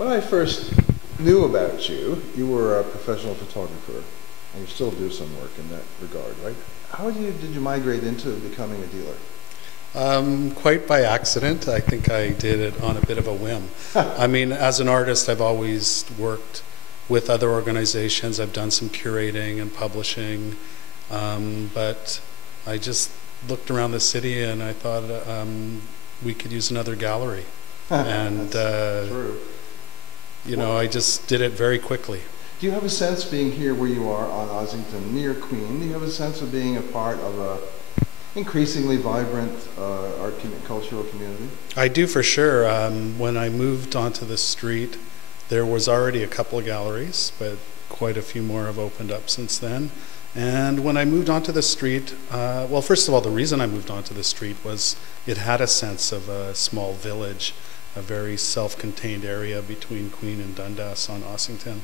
When I first knew about you, you were a professional photographer, and you still do some work in that regard, right? How did you migrate into becoming a dealer? Quite by accident. I think I did it on a bit of a whim. I mean, as an artist, I've always worked with other organizations. I've done some curating and publishing, but I just looked around the city and I thought we could use another gallery. And true. You know, I just did it very quickly. Do you have a sense, being here where you are on Ossington, near Queen, do you have a sense of being a part of a increasingly vibrant cultural community? I do, for sure. When I moved onto the street, there was already a couple of galleries, but quite a few more have opened up since then. And when I moved onto the street, well, first of all, the reason I moved onto the street was it had a sense of a small village, a very self-contained area between Queen and Dundas on Ossington.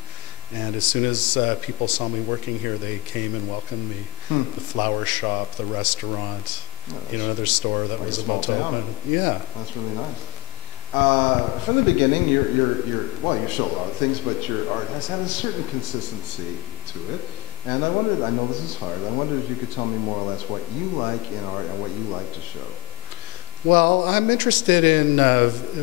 And as soon as people saw me working here, they came and welcomed me. The flower shop, the restaurant, you know, another store that was about to open. Yeah. That's really nice. From the beginning, well, you show a lot of things, but your art has had a certain consistency to it. And I wondered, I know this is hard, I wondered if you could tell me more or less what you like in art and what you like to show. Well, I'm interested in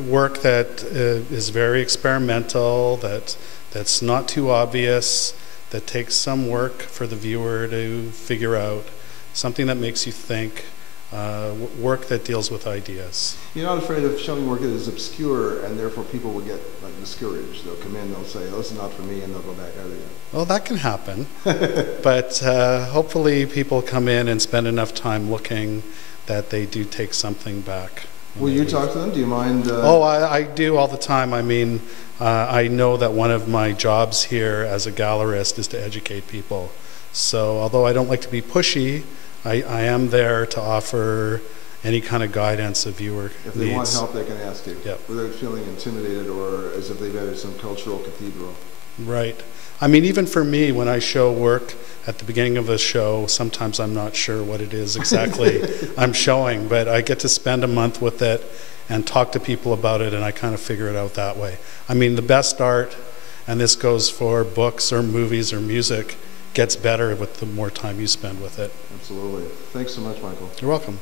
work that is very experimental, that's not too obvious, that takes some work for the viewer to figure out, something that makes you think, work that deals with ideas. You're not afraid of showing work that is obscure and therefore people will get like discouraged. They'll come in, they'll say, oh, this is not for me, and they'll go back out again. Well, that can happen. But hopefully people come in and spend enough time looking that they do take something back. Will you talk to them? Do you mind? Oh, I do all the time. I mean, I know that one of my jobs here as a gallerist is to educate people. So although I don't like to be pushy, I am there to offer any kind of guidance a viewer needs. If they want help, they can ask you, without feeling intimidated or as if they've entered some cultural cathedral. Right. I mean, even for me, when I show work at the beginning of a show, sometimes I'm not sure what it is exactly I'm showing, but I get to spend a month with it and talk to people about it, and I kind of figure it out that way. I mean, the best art, and this goes for books or movies or music, gets better with the more time you spend with it. Absolutely. Thanks so much, Michael. You're welcome.